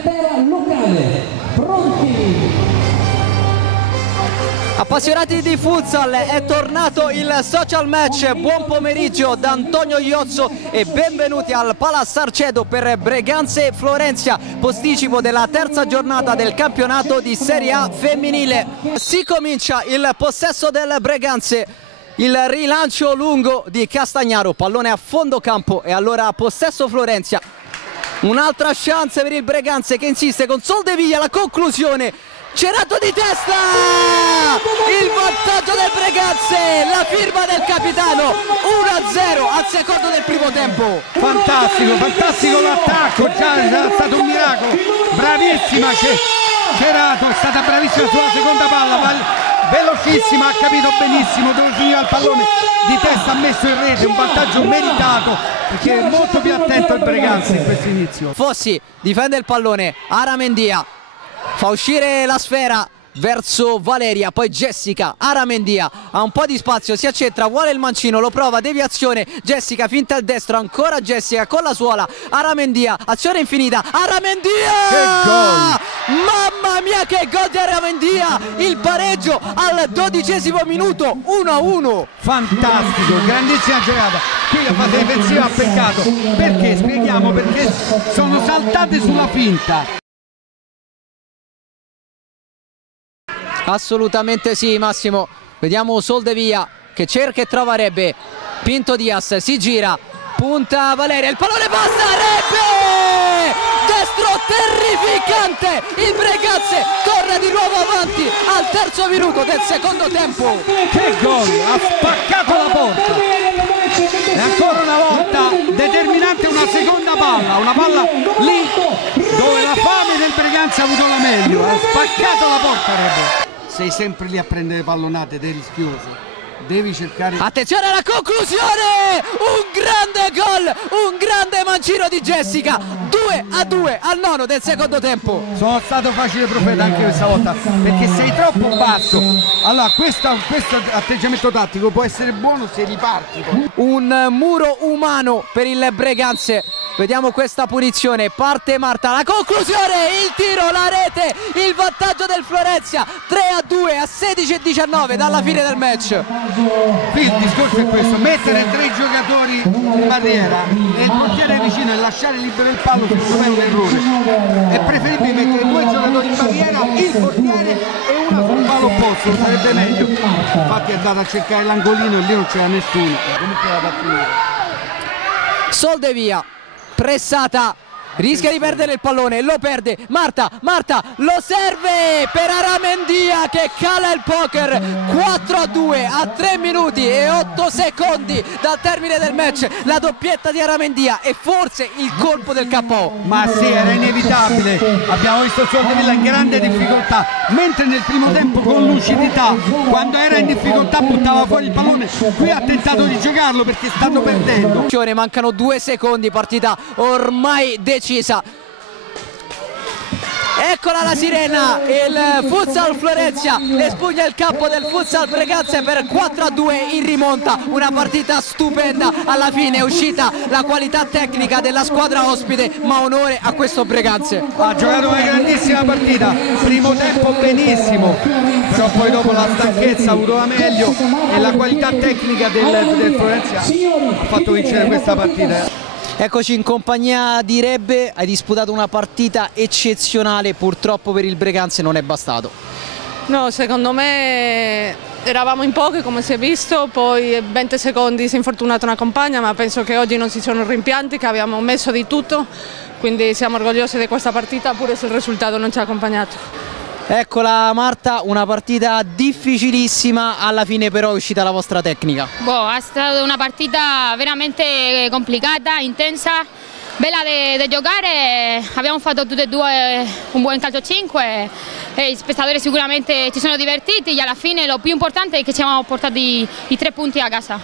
dell'intera locale. Pronti? Appassionati di futsal, è tornato il social match. Buon pomeriggio da Antonio Iozzo e benvenuti al Palazzo Sarcedo per Breganze Florentia, posticipo della terza giornata del campionato di Serie A femminile. Si comincia il possesso del Breganze, il rilancio lungo di Castagnaro, pallone a fondo campo e allora possesso Florentia. Un'altra chance per il Breganze che insiste con Soldeviglia, la conclusione. Cerato di testa, il vantaggio del Breganze, la firma del capitano, 1-0 al secondo del primo tempo. Fantastico, fantastico l'attacco, già è stato un miracolo, bravissima Cerato, è stata bravissima sulla seconda palla, velocissima, ha capito benissimo dove finiva il pallone, di testa ha messo in rete, un vantaggio meritato perché è molto più attento il Breganze in questo inizio. Fossi difende il pallone, Aramendia fa uscire la sfera verso Valeria, poi Jessica, Aramendia ha un po' di spazio, si accentra, vuole il mancino, lo prova, deviazione, Jessica finta il destro, ancora Jessica con la suola, Aramendia, azione infinita, Aramendia! Che gol! Mamma mia che gol di Aramendia, il pareggio al 12° minuto, 1-1. Fantastico, grandissima giocata, qui la fase difensiva ha peccato, perché? Spieghiamo, perché sono saltate sulla finta. Assolutamente sì, Massimo. Vediamo Soldevia che cerca e trova Rebbe. Pinto Diaz si gira, punta Valeria, il pallone passa, Rebbe! Destro terrificante, il Breganze torna di nuovo avanti al terzo minuto del secondo tempo. Che gol, ha spaccato la porta e ancora una volta determinante una seconda palla, una palla lì dove la fame del Breganze ha avuto la meglio, ha spaccato la porta Rebbe. Sei sempre lì a prendere pallonate ed è rischioso, devi cercare. Attenzione alla conclusione, un grande gol, un grande mancino di Jessica, 2-2 al nono del secondo tempo. Sono stato facile profeta anche questa volta perché sei troppo basso, allora questo atteggiamento tattico può essere buono se riparti poi. Un muro umano per il Breganze. Vediamo questa punizione, parte Marta, la conclusione, il tiro, la rete, il vantaggio del Florentia, 3-2 a 16-19 dalla fine del match. Qui il discorso è questo, mettere 3 giocatori in barriera e il portiere vicino e lasciare libero il pallo secondo me è un errore. È preferibile mettere 2 giocatori in barriera, il portiere e una sul palo opposto, sarebbe meglio. Infatti è andato a cercare l'angolino e lì non c'era nessuno. Comunque la partita. Soldevia, pressata, rischia di perdere il pallone, lo perde, Marta lo serve per Aramendia che cala il poker, 4-2 a 3 minuti e 8 secondi dal termine del match, la doppietta di Aramendia e forse il colpo del KO. Ma sì, era inevitabile, abbiamo visto Soldevilla in grande difficoltà, mentre nel primo tempo con lucidità, quando era in difficoltà buttava fuori il pallone, qui ha tentato di giocarlo perché stanno perdendo. Mancano 2 secondi, partita ormai decisa. Eccola la sirena, il futsal Florentia espugna il capo del futsal Breganze per 4-2 in rimonta, una partita stupenda, alla fine è uscita la qualità tecnica della squadra ospite, ma onore a questo Breganze. Ha giocato una grandissima partita, primo tempo benissimo, però poi dopo la stanchezza ha avuto la meglio e la qualità tecnica del Florentia ha fatto vincere questa partita. Eccoci in compagnia di Rebbe, hai disputato una partita eccezionale, purtroppo per il Breganze non è bastato. No, secondo me eravamo in pochi come si è visto, poi 20 secondi si è infortunata una compagna, ma penso che oggi non si sono rimpianti, che abbiamo messo di tutto, quindi siamo orgogliosi di questa partita pure se il risultato non ci ha accompagnato. Eccola Marta, una partita difficilissima, alla fine però è uscita la vostra tecnica. È stata una partita veramente complicata, intensa, bella da giocare, abbiamo fatto tutte e due un buon calcio 5 e gli spettatori sicuramente ci sono divertiti e alla fine lo più importante è che ci siamo portati i 3 punti a casa.